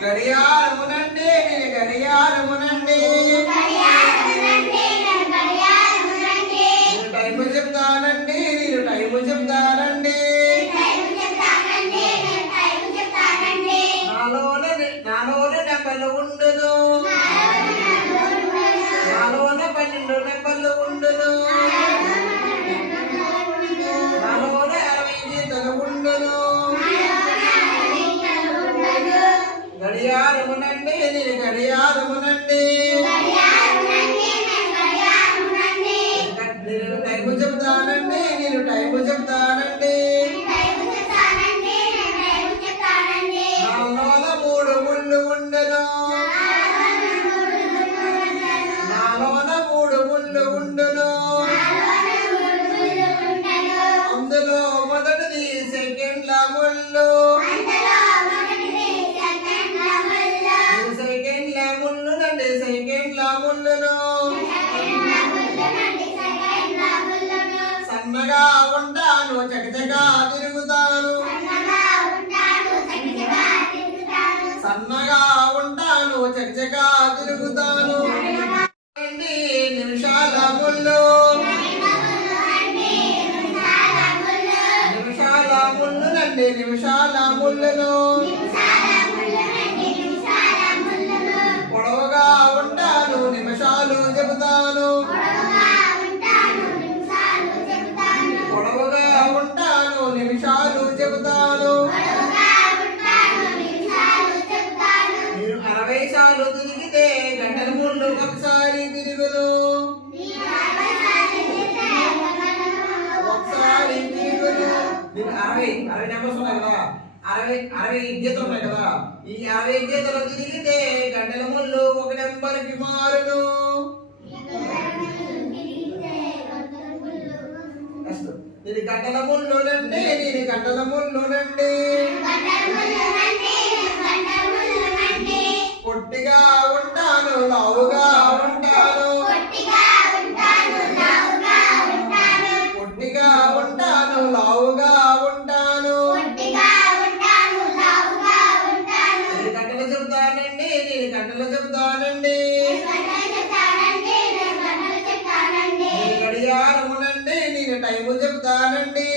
గడియారమునండి నేను గడియారమునండి టైము చెప్తానండి నేను టైము చెప్తానండి నాలోనే నెంబర్లు ఉండును నాలోనే 12 నెంబర్లు ఉండును నాలోనే 60 గీతలు ఉండును గడియారమునండి నేను గడియారమునండి నేను టైము చెప్తానండి నేను టైము చెప్తానండి నాలోన 3 ముళ్ళు ఉండను నాలోన 3 ముళ్ళు ఉండును అందులో మొదటిది సెకండ్ల ముళ్ళు సెకండ్ల ముళ్ళును సన్నగా ఉంటాను చకచకా తిరుగుతాను సన్నగా ఉంటాను చకచకా తిరుగుతాను నిమిషాల ముళ్ళు నిమిషాల ముళ్ళునండి నిమిషాల ముళ్ళును పొడవుగా ఉంటాను నిమిషాలు చెబుతాను పొడవుగా ఉంటాను నిమిషాలు చెబుతాను నేను 60 సార్లు తిరిగితే గంటల ముళ్ళు ఒకసారి తిరుగును ఒకసారి తిరుగును నేను 60 నెంబర్స్ ఉన్నాయి కదా 60 గీతలు ఉన్నాయి కదా ఈ 60 గీతలు తిరిగితే గంటల ముళ్ళు ఒక నెంబర్కి మారును నేను గంటల ముళ్ళు నండి నేను గంటల ముళ్ళు నండి పొట్టిగా ఉంటాను లావుగా ఉంటాను పొట్టిగా ఉంటాను లావుగా ఉంటాను నేను గంటలు చెప్తానండి నేను గంటలు చెప్తానండి నేను గడియారమునండి నేను టైము చెప్తానండి